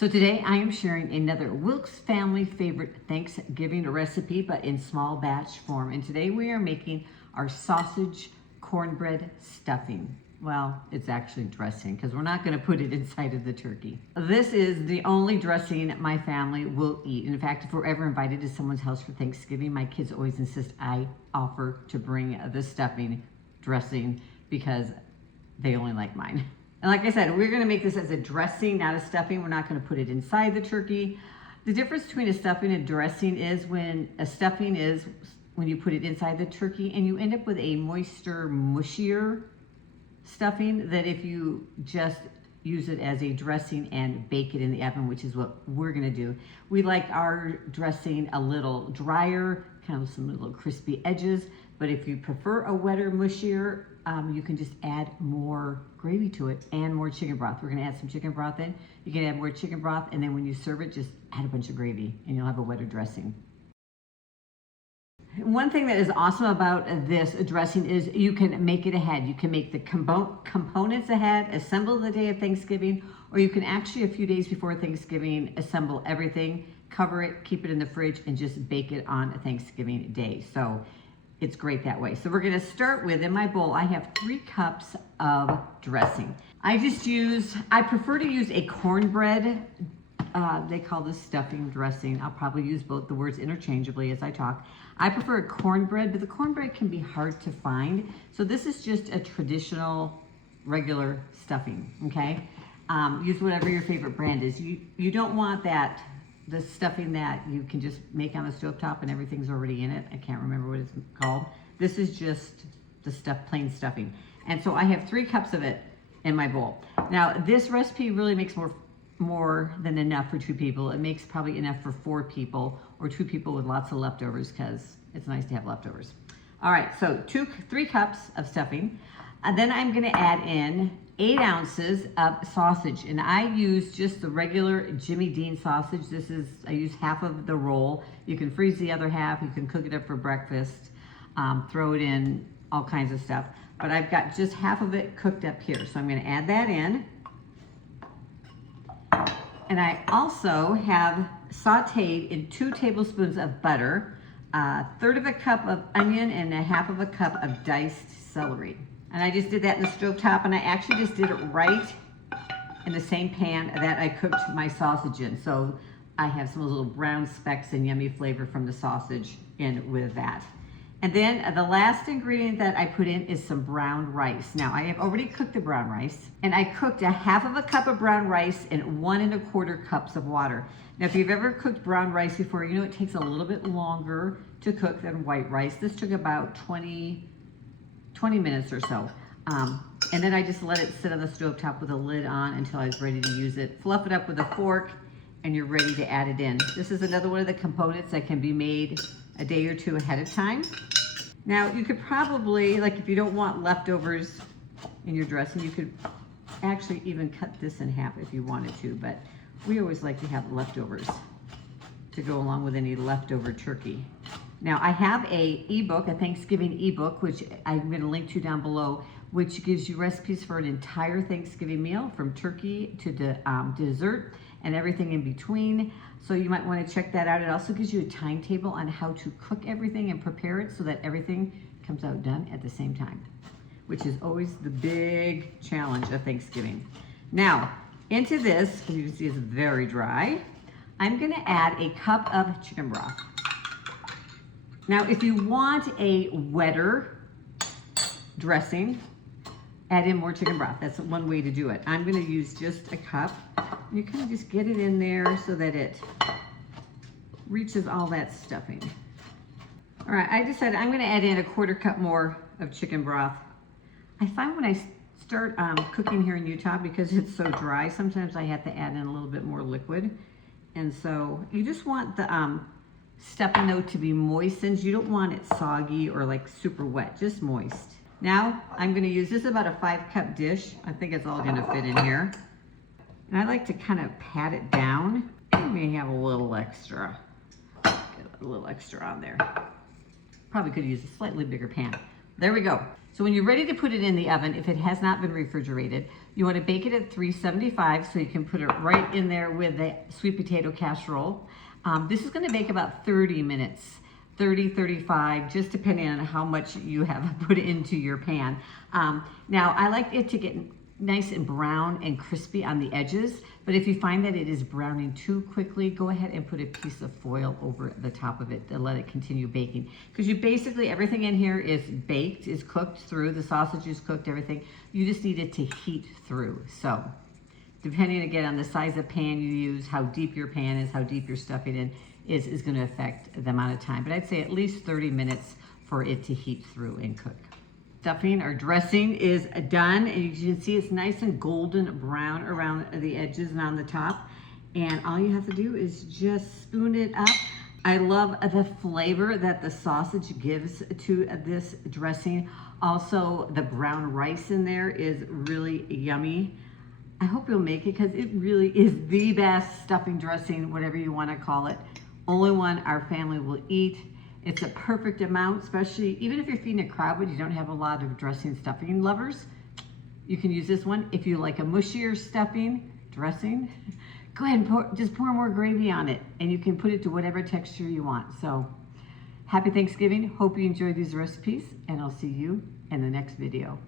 So today I am sharing another Wilkes family favorite Thanksgiving recipe, but in small batch form. And today we are making our sausage cornbread stuffing. Well, it's actually dressing because we're not going to put it inside of the turkey. This is the only dressing my family will eat. In fact, if we're ever invited to someone's house for Thanksgiving, my kids always insist I offer to bring the stuffing dressing because they only like mine. And like I said, we're going to make this as a dressing, not a stuffing. We're not going to put it inside the turkey. The difference between a stuffing and dressing is when a stuffing is when you put it inside the turkey and you end up with a moister, mushier stuffing that if you just use it as a dressing and bake it in the oven, which is what we're going to do. We like our dressing a little drier, kind of some little crispy edges. But if you prefer a wetter, mushier, you can just add more gravy to it and more chicken broth. We're gonna add some chicken broth in. You can add more chicken broth, and then when you serve it, just add a bunch of gravy and you'll have a wetter dressing. One thing that is awesome about this dressing is you can make it ahead. You can make the components ahead, assemble the day of Thanksgiving, or you can actually a few days before Thanksgiving assemble everything, cover it, keep it in the fridge, and just bake it on Thanksgiving Day. So it's great that way. So we're gonna start with, in my bowl, I have 3 cups of dressing. I prefer to use a cornbread. They call this stuffing dressing. I'll probably use both the words interchangeably as I talk. I prefer a cornbread, but the cornbread can be hard to find. So this is just a traditional, regular stuffing, okay? Use whatever your favorite brand is. You don't want the stuffing that you can just make on the stovetop and everything's already in it. I can't remember what it's called. This is just the plain stuffing. And so I have 3 cups of it in my bowl. Now this recipe really makes more than enough for 2 people. It makes probably enough for 4 people or 2 people with lots of leftovers because it's nice to have leftovers. All right, so 3 cups of stuffing. And then I'm gonna add in 8 ounces of sausage, and I use just the regular Jimmy Dean sausage. I use half of the roll. You can freeze the other half. You can cook it up for breakfast, throw it in, all kinds of stuff. But I've got just half of it cooked up here, so I'm gonna add that in. And I also have sauteed in 2 tablespoons of butter, 1/3 of a cup of onion, and 1/2 of a cup of diced celery. And I just did that in the stovetop, and I actually just did it right in the same pan that I cooked my sausage in. So I have some of those little brown specks and yummy flavor from the sausage in with that. And then the last ingredient that I put in is some brown rice. Now I have already cooked the brown rice, and I cooked 1/2 of a cup of brown rice in 1 1/4 cups of water. Now if you've ever cooked brown rice before, you know it takes a little bit longer to cook than white rice. This took about 20 minutes or so. And then I just let it sit on the stovetop with a lid on until I was ready to use it. Fluff it up with a fork and you're ready to add it in. This is another one of the components that can be made a day or 2 ahead of time. Now you could probably, like if you don't want leftovers in your dressing, you could actually even cut this in half if you wanted to, but we always like to have leftovers to go along with any leftover turkey. Now I have a Thanksgiving ebook, which I'm going to link to down below, which gives you recipes for an entire Thanksgiving meal from turkey to dessert and everything in between. So you might want to check that out. It also gives you a timetable on how to cook everything and prepare it so that everything comes out done at the same time, which is always the big challenge of Thanksgiving. Now into this, as you can see, it's very dry. I'm going to add a cup of chicken broth. Now, if you want a wetter dressing, add in more chicken broth. That's one way to do it. I'm gonna use just a cup. You kind of just get it in there so that it reaches all that stuffing. All right, I decided I'm gonna add in 1/4 cup more of chicken broth. I find when I start cooking here in Utah, because it's so dry, sometimes I have to add in a little bit more liquid. And so you just want the stuffing though to be moistened. You don't want it soggy or like super wet, just moist. Now I'm gonna use, this is about a 5-cup dish. I think it's all gonna fit in here. And I like to kind of pat it down. I may have a little extra. Get a little extra on there. Probably could use a slightly bigger pan. There we go. So when you're ready to put it in the oven, if it has not been refrigerated, you want to bake it at 375 so you can put it right in there with the sweet potato casserole. This is going to bake about 30 minutes, 30, 35, just depending on how much you have put into your pan. Now, I like it to get nice and brown and crispy on the edges, but if you find that it is browning too quickly, go ahead and put a piece of foil over the top of it to let it continue baking. Because you basically, everything in here is baked, is cooked through, the sausage is cooked, everything. You just need it to heat through. So, depending again on the size of pan you use, how deep your pan is, how deep your stuffing in is going to affect the amount of time. But I'd say at least 30 minutes for it to heat through and cook. Stuffing or dressing is done, and you can see it's nice and golden brown around the edges and on the top. And all you have to do is just spoon it up. I love the flavor that the sausage gives to this dressing. Also, the brown rice in there is really yummy. I hope you'll make it because it really is the best stuffing dressing, whatever you want to call it. Only one our family will eat. It's a perfect amount, especially even if you're feeding a crowd but you don't have a lot of dressing stuffing lovers. You can use this one. If you like a mushier stuffing dressing, go ahead and just pour more gravy on it, and you can put it to whatever texture you want. So happy Thanksgiving. Hope you enjoyed these recipes, and I'll see you in the next video.